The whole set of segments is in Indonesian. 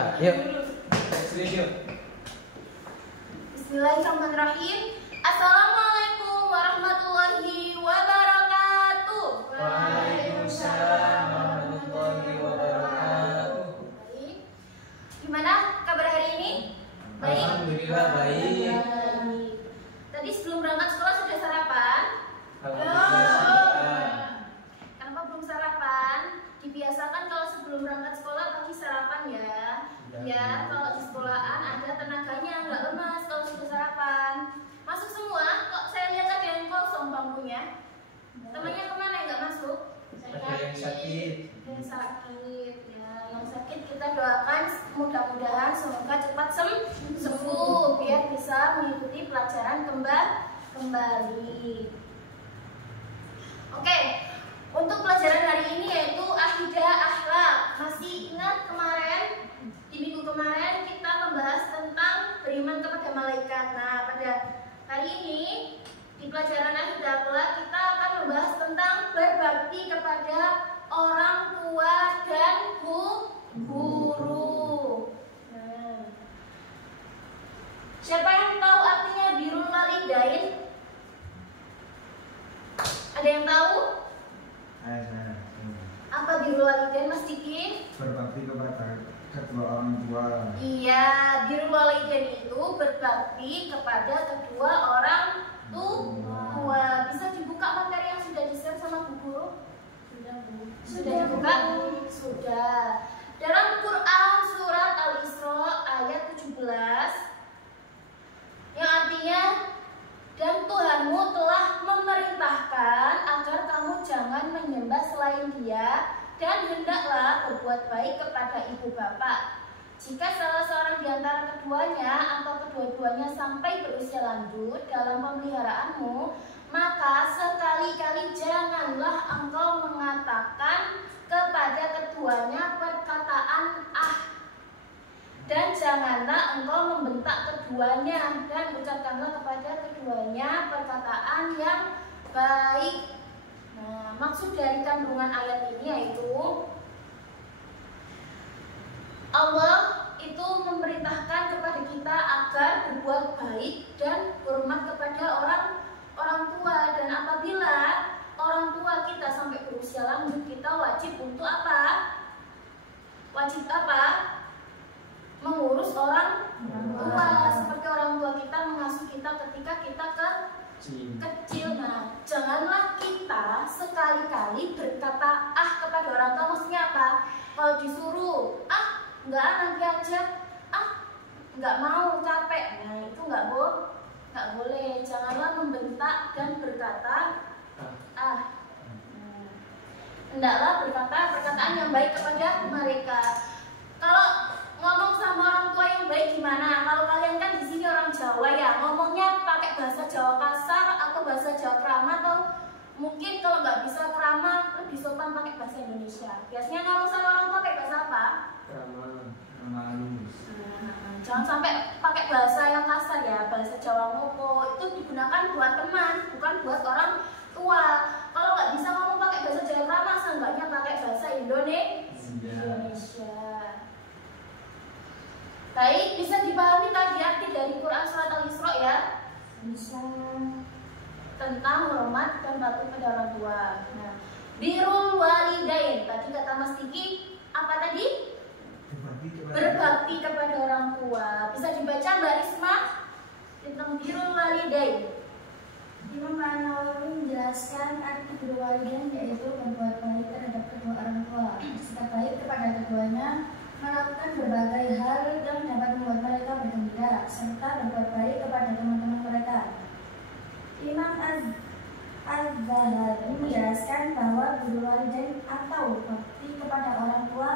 Yuk. Bismillahirrahmanirrahim. Assalamualaikum warahmatullahi wabarakatuh. Waalaikumsalam warahmatullahi wabarakatuh. Baik. Gimana kabar hari ini? Baik. Alhamdulillah baik. Baik. Tadi sebelum berangkat sekolah sudah sarapan? Alhamdulillah. Kenapa belum sarapan? Dibiasakan kalau sebelum berangkat sekolah pagi sarapan ya. Ya, kalau di sekolahan ada tenaganya, nggak lemas kalau sudah sarapan. Masuk semua, kok saya lihat ada yang kosong bangkunya. Temannya kemana yang nggak masuk? Ada yang sakit. Yang sakit, ya. Yang sakit kita doakan mudah-mudahan semoga cepat sembuh biar bisa mengikuti pelajaran kembali. Oke, untuk pelajaran hari ini yaitu akidah akhlak. Masih ingat kemarin? Di minggu kemarin kita membahas tentang beriman kepada malaikat. Nah, pada hari ini di pelajaran akidah akhlak kita akan membahas tentang berbakti kepada orang tua dan guru. Nah, siapa yang tahu artinya birrul walidain? Ada yang tahu? Apa birrul walidain, Mas Diki? Berbakti kepada kedua orang tua. Iya, birrul walidain itu berbakti kepada kedua orang tua. Bisa dibuka materi yang sudah di-share sama Bu Guru? Sudah dibuka? Sudah. Dalam Quran surat Al-Isra ayat 17 yang artinya, dan Tuhanmu telah memerintahkan agar kamu jangan menyembah selain Dia, dan hendaklah berbuat baik kepada ibu bapak. Jika salah seorang di antara keduanya atau kedua-duanya sampai berusia lanjut dalam pemeliharaanmu, maka sekali-kali janganlah engkau mengatakan kepada keduanya perkataan "ah", dan janganlah engkau membentak keduanya, dan ucapkanlah kepada keduanya perkataan yang baik. Nah, maksud dari kandungan ayat ini yaitu Allah itu memerintahkan kepada kita agar berbuat baik dan hormat kepada orang tua, dan apabila orang tua kita sampai berusia lanjut, kita wajib untuk apa? Wajib apa? Mengurus orang tua, seperti orang tua kita mengasuh kita ketika kita kecil. Nah, janganlah kita sekali-kali berkata "ah" kepada orang tua. Maksudnya apa? Kalau disuruh "ah, enggak, nanti aja", "ah, enggak mau, capek", nah itu enggak boleh. Janganlah membentak dan berkata "ah". Hendaklah berkata perkataan yang baik kepada mereka. Kalau ngomong sama orang tua yang baik gimana? Kalau kalian kan di sini orang Jawa ya, ngomongnya pakai bahasa Jawa kasar atau bahasa Jawa krama, atau mungkin kalau nggak bisa krama lebih sopan pakai bahasa Indonesia. Biasanya ngomong sama orang tua pakai bahasa apa? Krama halus. Jangan sampai pakai bahasa yang kasar ya, bahasa Jawa Ngoko. Itu digunakan buat teman, bukan buat orang tua. Kalau nggak bisa ngomong pakai bahasa Jawa krama, seenggaknya pakai bahasa Indonesia. Baik, bisa dipahami tadi arti dari Quran surat Al-Isra ya? Bisa. Tentang hormat dan bakti pada orang tua. Nah, birrul walidain, tadi kata Mas Diki, apa tadi? Berbakti kepada orang tua. Bisa dibaca Mbak Risma tentang birrul walidain. Imam An-Nawawi menjelaskan arti birrul walidain yaitu berbuat baik terhadap kedua orang tua, bersikap baik kepada keduanya, melakukan berbagai hal yang dapat membuat mereka bergembira, serta berbuat baik kepada teman-teman mereka. Imam Az-Zahabi menjelaskan bahwa birrul walidain atau bakti kepada orang tua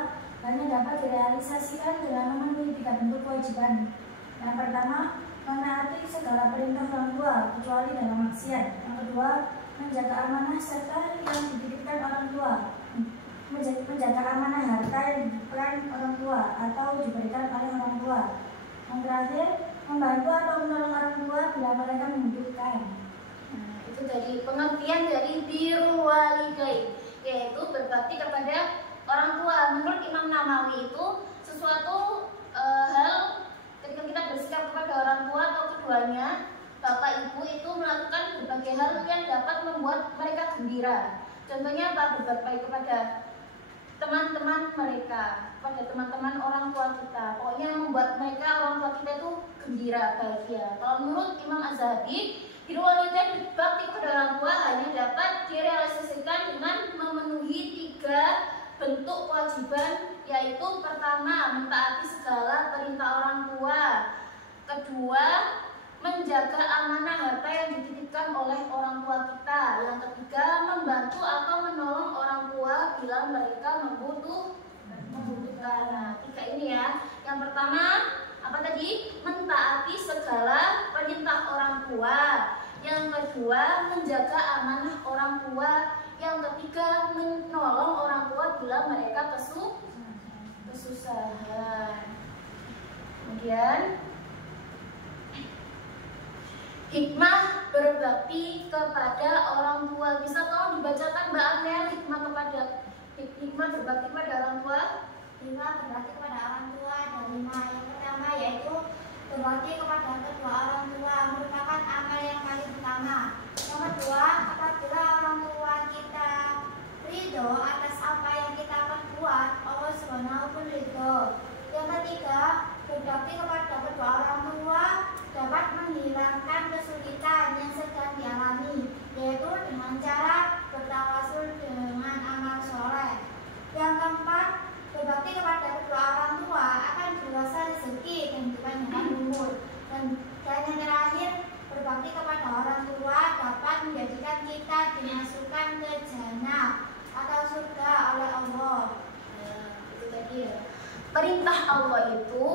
hanya dapat direalisasikan dengan memenuhi 3 bentuk kewajiban. Yang pertama, menaati segala perintah orang tua kecuali dalam maksiat. Yang kedua, menjaga amanah serta yang dititipkan orang tua, menjaga amanah harta yang diberikan orang tua atau diberikan oleh orang tua. Yang terakhir, membantu atau menolong orang tua bila mereka membutuhkan. Nah, itu dari pengertian dari birrul walidain, yaitu berbakti kepada orang tua. Menurut Imam Nawawi itu sesuatu Ya, contohnya apa? Berbuat baik kepada teman-teman mereka, pada teman-teman orang tua kita. Pokoknya membuat mereka, orang tua kita itu gembira, bahagia. Kalau menurut Imam Az-Zahabi, birrul walidain, bakti kepada orang tua hanya dapat direalisasikan dengan memenuhi 3 bentuk kewajiban, yaitu pertama, mentaati segala perintah orang tua. Kedua, menjaga amanah harta yang dititipkan oleh orang tua kita. Yang ketiga, membantu atau menolong orang tua bila mereka membutuhkan. Nah, 3 ini ya. Yang pertama, apa tadi? Mentaati segala perintah orang tua. Yang kedua, menjaga amanah orang tua. Yang ketiga, menolong orang tua bila mereka kesusahan. Kemudian, hikmah berbakti kepada orang tua. Bisa tolong dibacakan Mbak Amel hikmah berbakti kepada orang tua? Hikmah berbakti kepada orang tua ada 5. Yang pertama yaitu berbakti kepada kedua orang tua merupakan amal yang paling utama. Yang kedua, apabila orang tua kita ridho atas apa yang kita perbuat, Allah Subhanahu pun ridho. Yang ketiga, berbakti kepada kedua orang tua dapat menghilangkan kesulitan yang sedang dialami, yaitu dengan cara bertawasul dengan amal soleh. Yang keempat, berbakti kepada kedua orang tua akan berluaskan rezeki dan dipanjangkan umur. Dan yang terakhir, berbakti kepada orang tua dapat menjadikan kita dimasukkan ke jannah atau surga oleh Allah. Itu tadi ya. Perintah Allah itu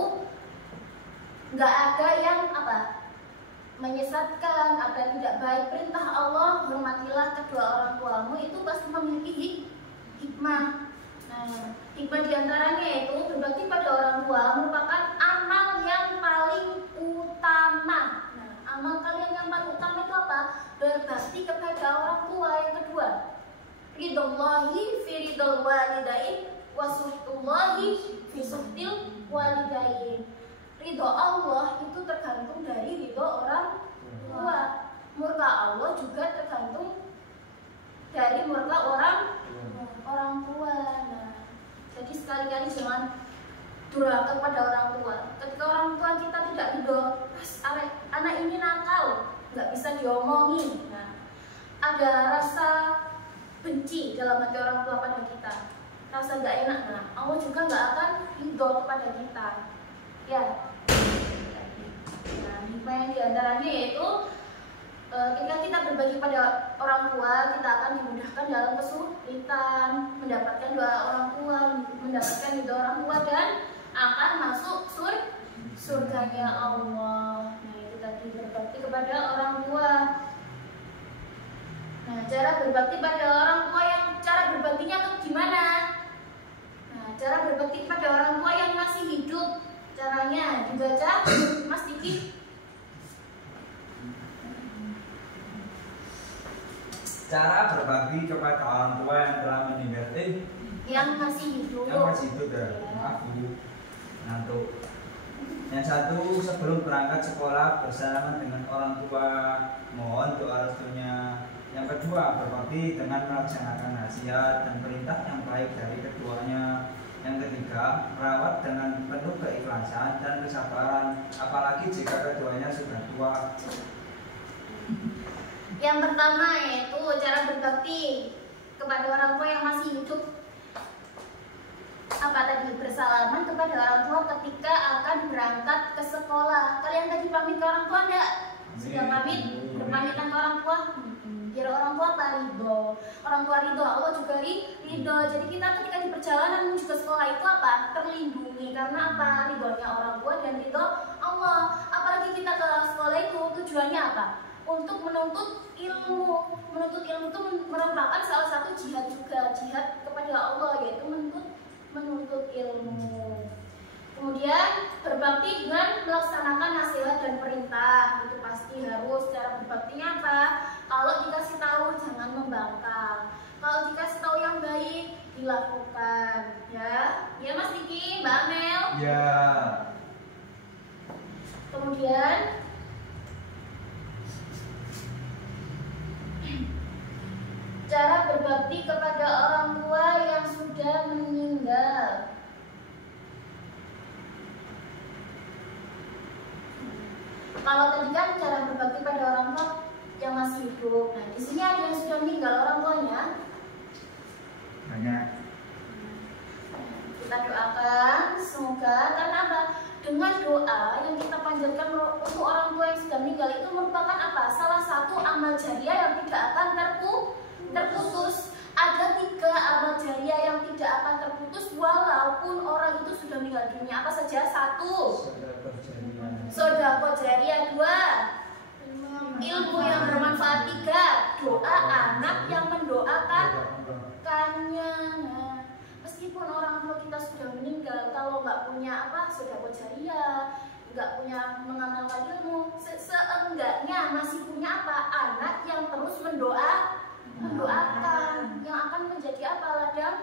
nggak ada yang menyesatkan, ada yang tidak baik. Perintah Allah, hormatilah kedua orang tuamu, itu pasti memiliki hikmah. Nah, hikmah diantaranya yaitu berbakti pada orang tua merupakan amal yang paling utama. Nah, amal kalian yang paling utama itu apa? Berbakti kepada orang tua. Yang kedua, ridhollahi fi ridhol walidain wa suhtullahi fi suhtil walidain. Ridho Allah itu tergantung dari ridho orang tua. Murka Allah juga tergantung dari murka orang tua. Nah, jadi sekali-kali jangan durhaka kepada orang tua. Ketika orang tua kita tidak ridho, anak ini nakal, nggak bisa diomongin. Nah, ada rasa benci dalam hati orang tua pada kita, rasa nggak enak. Nah, Allah juga nggak akan ridho kepada kita. Ya. Nah, hikmah yang diantaranya yaitu ketika kita berbagi pada orang tua, kita akan dimudahkan dalam kesulitan, mendapatkan doa orang tua, mendapatkan ridho orang tua, dan akan masuk surganya Allah. Nah, itu tadi berbakti kepada orang tua. Nah, cara berbakti pada orang tua, yang cara berbaktinya gimana? Nah, cara berbakti kepada orang tua yang masih hidup, caranya dibaca Mas Diki. Cara berbakti kepada orang tua yang telah meninggal, yang masih hidup. Yang masih hidup ya. Maaf Bu, ngantuk. Yang satu, sebelum berangkat sekolah bersalaman dengan orang tua, mohon doa restunya. Yang kedua, berbakti dengan melaksanakan nasihat dan perintah yang baik dari keduanya. Yang ketiga, merawat dengan penuh keikhlasan dan kesabaran, apalagi jika keduanya sudah tua. Yang pertama yaitu cara berbakti kepada orang tua yang masih hidup. Apa tadi? Bersalaman kepada orang tua ketika akan berangkat ke sekolah. Kalian tadi pamit ke orang tua enggak? Sudah pamit? Berpamitan ke orang tua? Kira orang tua apa? Ridho. Orang tua ridho, Allah juga ridho. Jadi kita ketika di perjalanan menuju ke sekolah itu apa? Terlindungi. Karena apa? Ridhonya orang tua dan ridho Allah. Apalagi kita ke sekolah itu tujuannya apa? Untuk menuntut ilmu. Menuntut ilmu itu merupakan salah satu jihad juga. Jihad kepada Allah, yaitu menuntut ilmu. Kemudian berbakti dengan melaksanakan nasihat dan perintah, itu pasti harus. Cara berbaktinya apa? Kalau dikasih tahu jangan membangkang. Kalau dikasih tahu yang baik dilakukan. Ya Mas Diki, Mbak Amel. Ya. Cara berbakti kepada orang tua yang sudah meninggal. Kalau tadi kan cara berbakti pada orang tua yang masih hidup. Nah, di sini ada yang sudah meninggal orang tuanya. Banyak. Kita doakan semoga, karena apa? Dengan doa yang kita panjatkan untuk orang tua yang sudah meninggal itu merupakan apa? Salah satu amal jariah yang tidak akan terputus. Ada 3 amal jariah yang tidak akan terputus walaupun orang itu sudah meninggal dunia. Apa saja? 1. Sedekah jariah. 2. Ilmu yang bermanfaat. 3. Doa anak yang mendoakannya. Nah, meskipun orang tua kita sudah meninggal, kalau nggak punya sedekah jariah, nggak punya mengamalkan ilmu, seenggaknya masih punya anak yang terus mendoakan, yang akan menjadi ladang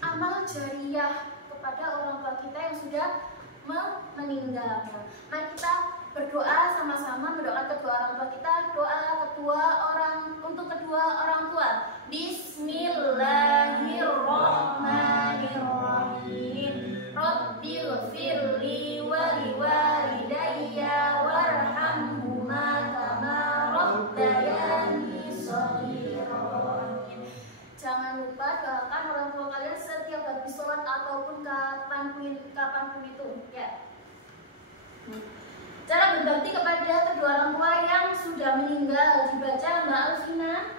amal jariah kepada orang tua kita yang sudah meninggal. Nah, kita berdoa sama-sama, mendoakan kedua orang tua kita. Doa untuk kedua orang tua. Bismillahirrahmanirrahim. Rabbighfirli wa liwalidayya warhamhuma kama rabbayani shaghira. Jangan lupa doakan orang tua kalian setiap habis sholat ataupun kapanpun itu, ya. Cara berbakti kepada kedua orang tua yang sudah meninggal dibaca Mbak Alvina.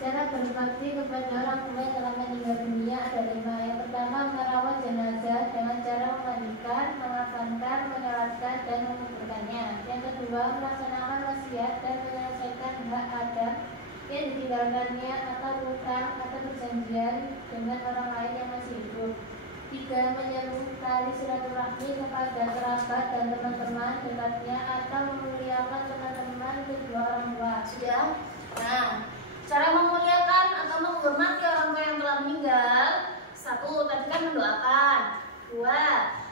Cara berbakti kepada orang tua yang telah meninggal dunia ada 5. Yang pertama, merawat jenazah dengan cara memandikan, mengafankan, menyolatkan, dan menguburkannya. Yang kedua, melaksanakan wasiat dan menyelesaikan hak adat yang ditinggalkannya atau utang atau perjanjian dengan orang lain yang masih hidup. 3. Menyeru tali silaturahmi kepada kerabat dan teman-teman dekatnya atau memuliakan teman-teman kedua orang tua. Sudah? Nah, cara memuliakan atau menghormati orang tua yang telah meninggal. 1. Tadi kan mendoakan. 2.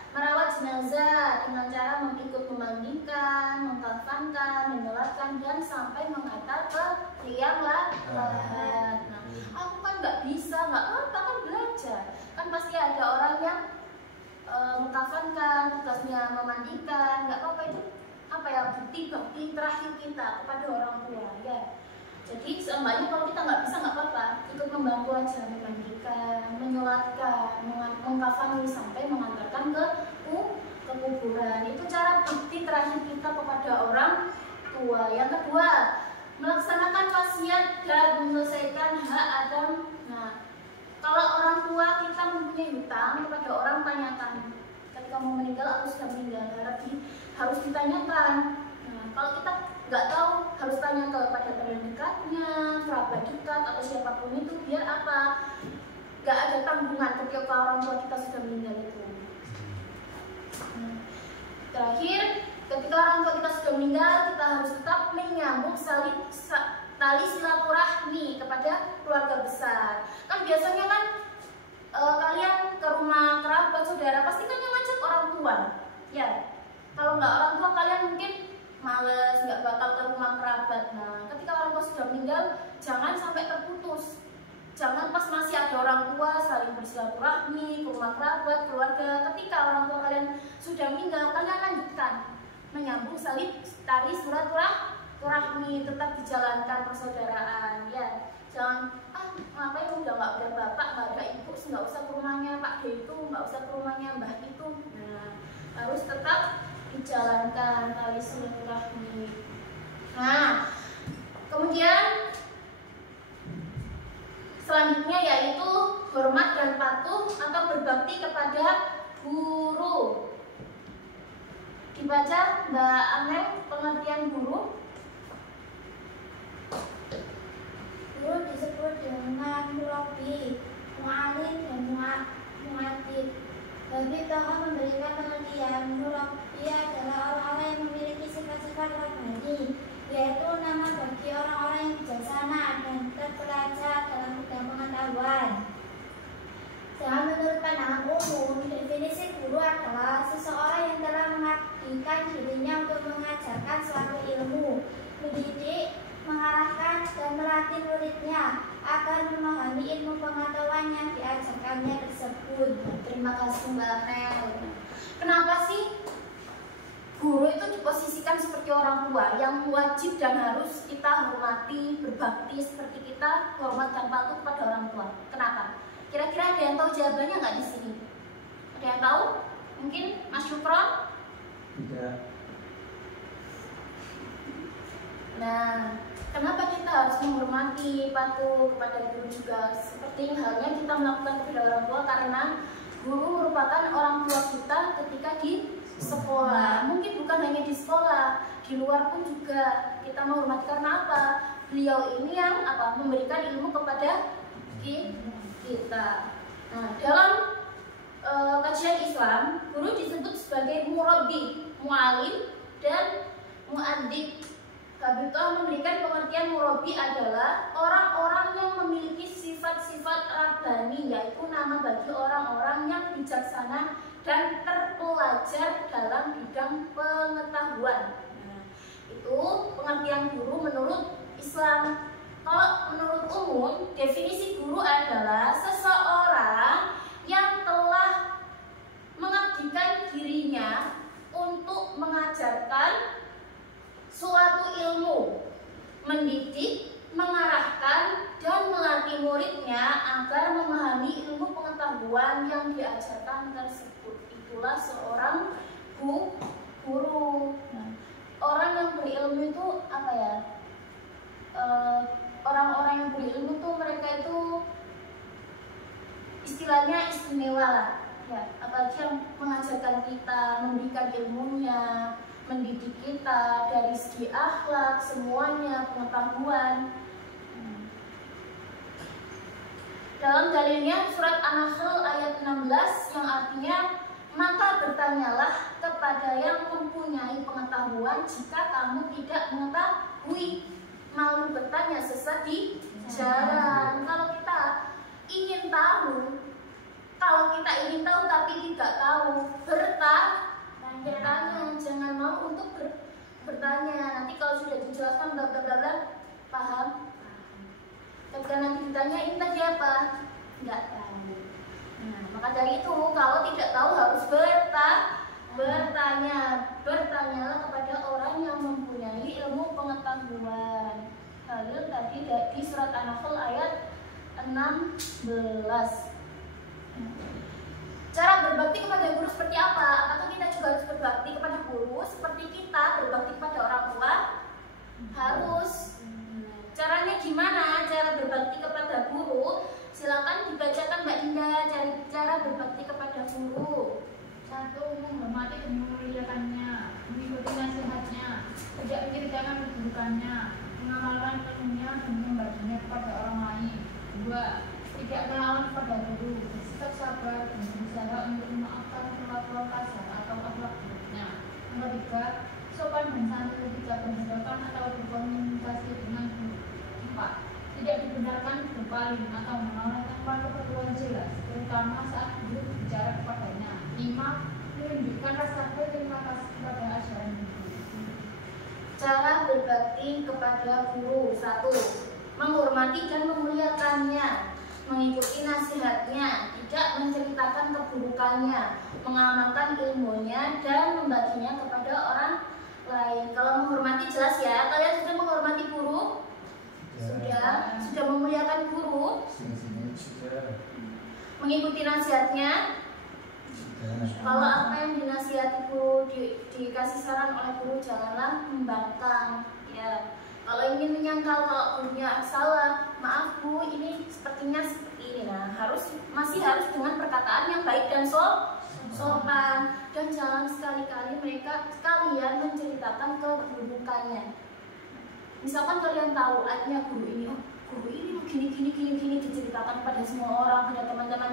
Merawat jenazah dengan cara ikut memandikan, mengkafankan, menyolatkan, dan sampai mengantar ke liang lahat. Nah, aku kan nggak bisa, nggak apa kan belajar. Kan pasti ada orang yang mengkafankan, tugasnya memandikan, nggak apa-apa itu bukti terakhir kita kepada orang tua, ya. Jadi seenggaknya kalau kita nggak bisa nggak apa-apa, ikut membantu aja, memandikan, menyolatkan, mengkafani sampai mengantarkan ke kuburan. Itu cara bukti terakhir kita kepada orang tua. Yang kedua, melaksanakan wasiat dan menyelesaikan hak adam. Nah, kalau orang tua kita mempunyai hutang kepada orang, tanyakan. Ketika mau meninggal atau sudah meninggal, harus ditanyakan. Nah, kalau kita nggak tahu, harus tanya kepada teman dekatnya, kerabat dekat atau siapapun itu, biar apa? Nggak ada tanggungan ketika orang tua kita sudah meninggal itu. Terakhir, ketika orang tua kita sudah meninggal, kita harus tetap menyambung tali silaturahmi kepada keluarga besar. Kan biasanya kan kalian ke rumah kerabat saudara pasti kan yang ngajak orang tua, ya. Kalau nggak orang tua, kalian mungkin males, nggak bakal ke rumah kerabat. Nah, ketika orang tua sudah meninggal, jangan sampai terputus. Jangan pas masih ada orang tua saling bersilaturahmi ke rumah kerabat, keluarga. Ketika orang tua kalian sudah meninggal, kalian lanjutkan menyambung tali silaturahmi, tetap dijalankan persaudaraan, ya. Jangan ngapain udah nggak ada bapak, nggak ada ibu, nggak usah ke rumahnya Pak D itu, nggak usah ke rumahnya Mbah itu. Nah, harus tetap dijalankan tali silaturahmi. Nah, kemudian selanjutnya yaitu hormat dan patuh atau berbakti kepada guru. Dibaca Mbak Amel pengertian guru. Guru disebut dengan murabi, mu'alim, dan mu'atib. Bagi Tuhan memberikan pengertian, murabi adalah orang-orang yang memiliki sifat-sifat rabbani, yaitu nama bagi orang-orang yang bijaksana dan terpelajar dalam bidang pengetahuan. Sedangkan menurut pandangan umum, definisi guru adalah seseorang yang telah mengabdi mengabdikan dirinya untuk mengajarkan suatu ilmu, mendidik, mengarahkan, dan melatih muridnya agar memahami ilmu pengetahuan yang diajarkannya tersebut. Terima kasih Mbak Mel. Kenapa sih guru itu diposisikan seperti orang tua yang wajib dan harus kita hormati, berbakti seperti kita hormat dan patuh kepada orang tua? Kenapa? Kira-kira ada yang tahu jawabannya nggak di sini? Ada yang tahu? Mungkin Mas Syukron? Tidak. Nah, kenapa kita harus menghormati, patuh kepada guru juga? Seperti halnya kita melakukan kepada orang tua karena guru merupakan orang tua kita ketika di sekolah. Mungkin bukan hanya di sekolah, di luar pun juga kita menghormati karena apa? Beliau ini yang memberikan ilmu kepada kita. Nah, dalam kajian Islam, guru disebut sebagai murabbi, mualim, dan muaddib. Habibullah memberikan pengertian murabbi adalah orang-orang yang memiliki sifat-sifat rabbani, yaitu nama bagi orang-orang yang bijaksana dan terpelajar dalam bidang pengetahuan. Nah, itu pengertian guru menurut Islam. Kalau menurut umum, definisi guru adalah seseorang yang telah mengabdikan dirinya untuk mengajarkan suatu ilmu, mendidik, mengarahkan, dan melatih muridnya agar memahami ilmu pengetahuan yang diajarkan tersebut. Itulah seorang guru. Nah, orang yang berilmu itu apa ya? Orang-orang yang berilmu tuh mereka itu istilahnya istimewa lah, ya. Apalagi yang mengajarkan kita, memberikan ilmunya, mendidik kita dari segi akhlak, semuanya, pengetahuan. Dalam dalilnya surat An-Nahl ayat 16 yang artinya, maka bertanyalah kepada yang mempunyai pengetahuan jika kamu tidak mengetahui. Malu bertanya sesat di jalan. Kalau kita ingin tahu, tapi tidak tahu, bertanya, jangan mau untuk bertanya. Nanti kalau sudah dijelaskan bla bla bla bla, paham? Ketika nanti ditanya ini tadi apa, nggak tahu. Nah, maka dari itu kalau tidak tahu harus bertanya. Bertanyalah kepada orang yang mempunyai ilmu pengetahuan. Halil tadi di surat An-Nahl ayat 16. Cara berbakti kepada guru seperti apa? Apakah kita juga harus berbakti kepada guru seperti kita berbakti kepada orang tua? Harus. Caranya gimana? Cara berbakti kepada guru? Silakan dibacakan Mbak Indah cara berbakti kepada guru. 1. Menghormati dan memuliakannya, mengikuti nasihatnya, tidak menceritakan keburukannya, mengamalkan ilmunya dan membaginya kepada orang lain. 2. Tidak melawan kepada guru, bersikap sabar dan berusaha untuk memaafkan perlakuan kasar atau akhlak buruknya. Yang 3. Sopan dan santun, tidak berhadapan atau berkomunikasi dengan guru. 4. Tidak dibenarkan berpaling atau menolak tanpa keperluan jelas, terutama saat guru bicara kepadanya. 5. Menunjukkan rasa berterima kasih kepada ajaran guru. Cara berbakti kepada guru. 1. Menghormati dan memuliakannya, mengikuti nasihatnya, tidak menceritakan keburukannya, mengamalkan ilmunya, dan membaginya kepada orang lain. Kalau menghormati jelas ya, kalian sudah menghormati guru? Sudah memuliakan guru? Mengikuti nasihatnya? Kalau apa yang dinasihati guru, dikasih saran oleh guru, janganlah membangkang, ya. Kalau ingin menyangkal, kalau gurunya salah, maaf bu, ini sepertinya seperti ini. Nah, masih harus dengan perkataan yang baik dan sopan. Dan jangan sekali-kali kalian menceritakan keburukannya. Misalkan kalian tahu aibnya guru ini gini diceritakan pada semua orang, pada teman-teman,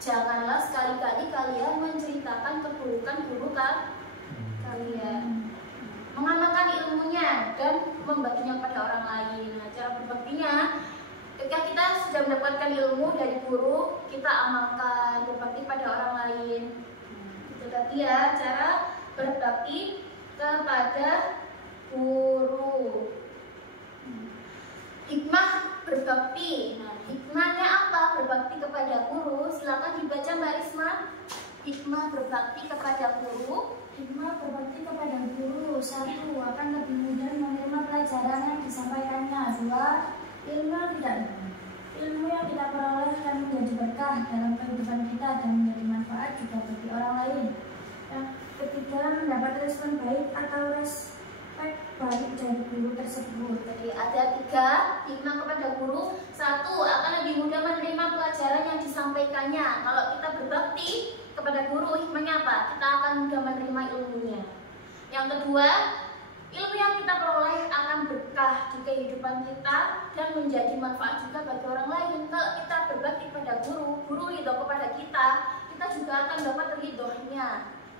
janganlah sekali-kali kalian menceritakan keburukan guru kalian. Mengamalkan ilmunya dan membaginya kepada orang lain. Nah, cara berbaktinya, ketika kita sudah mendapatkan ilmu dari guru, kita amalkan, berbakti pada orang lain. Itu tadi ya cara berbakti kepada guru. Hikmah berbakti. Nah, hikmahnya apa? Berbakti kepada guru. Silakan dibaca Mbak Risma. Hikmah berbakti kepada guru. Hikmah berbakti kepada guru. 1. Akan lebih mudah menerima pelajaran yang disampaikannya. 2. Ilmu yang kita peroleh akan menjadi berkah dalam kehidupan kita dan menjadi manfaat juga bagi orang lain. Yang ketiga, mendapat respon baik atau respek baik dari guru tersebut. Jadi ada 3 hikmah kepada guru. 1. Akan lebih mudah menerima pelajaran yang disampaikannya. Kalau kita berbakti kepada guru, hikmahnya apa? Kita akan mudah menerima ilmunya. Yang kedua, ilmu yang kita peroleh akan berkah di kehidupan kita dan menjadi manfaat juga bagi orang lain. Kalau kita berbakti kepada guru, guru ridho kepada kita juga akan dapat ridhonya.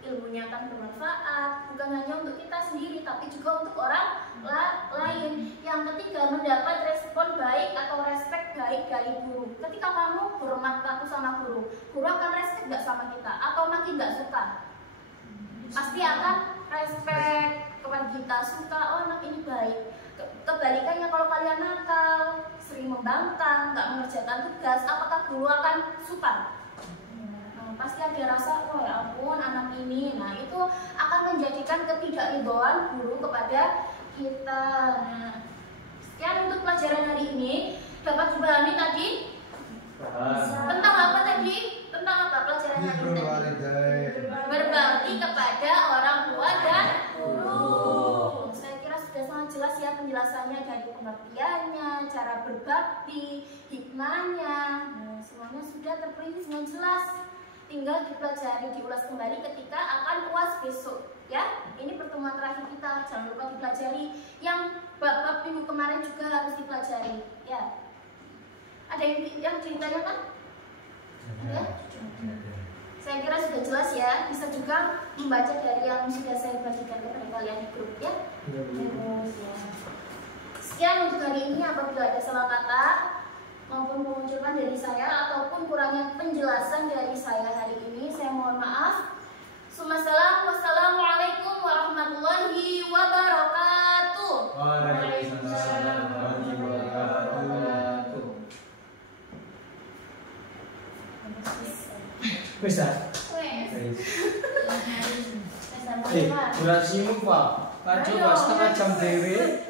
Ilmunya akan bermanfaat, bukan hanya untuk kita sendiri, tapi juga untuk orang lain. Yang ketiga, mendapat respon baik atau respek baik dari guru. Ketika kamu hormat patuh sama guru, guru akan respect gak sama kita atau makin gak suka? Pasti akan respect kepada kita, suka, oh anak ini baik. Kebalikannya, kalau kalian nakal, sering membangkang, gak mengerjakan tugas, apakah guru akan suka? Pasti ada rasa, oh ya ampun anak ini. Nah, itu akan menjadikan ketidakridhoan guru kepada kita. Nah, sekian untuk pelajaran hari ini. Dapat dipahami tadi? Tentang apa tadi? Tentang apa pelajaran hari ini tadi? Berbakti kepada orang tua dan guru. Saya kira sudah sangat jelas ya penjelasannya, dari pengertiannya, cara berbakti, hikmahnya. Nah, semuanya sudah terperinci dengan jelas. Tinggal dipelajari, diulas kembali ketika akan UAS besok ya. Ini pertemuan terakhir kita, jangan lupa dipelajari. Yang bab-bab minggu kemarin juga harus dipelajari ya. Ada yang ditanyakan? Ada? Saya kira sudah jelas ya. Bisa juga membaca dari yang sudah saya bagikan kepada kalian di grup ya. Terus ya. Sekian untuk hari ini. Apabila ada salah kata maupun pengucapan dari saya ataupun kurangnya penjelasan dari saya hari ini, saya mohon maaf. Wassalamualaikum warahmatullahi wabarakatuh. Waalaikumsalam warahmatullahi wabarakatuh. Bisa? Durasimu Pak. Coba setengah jam dewe.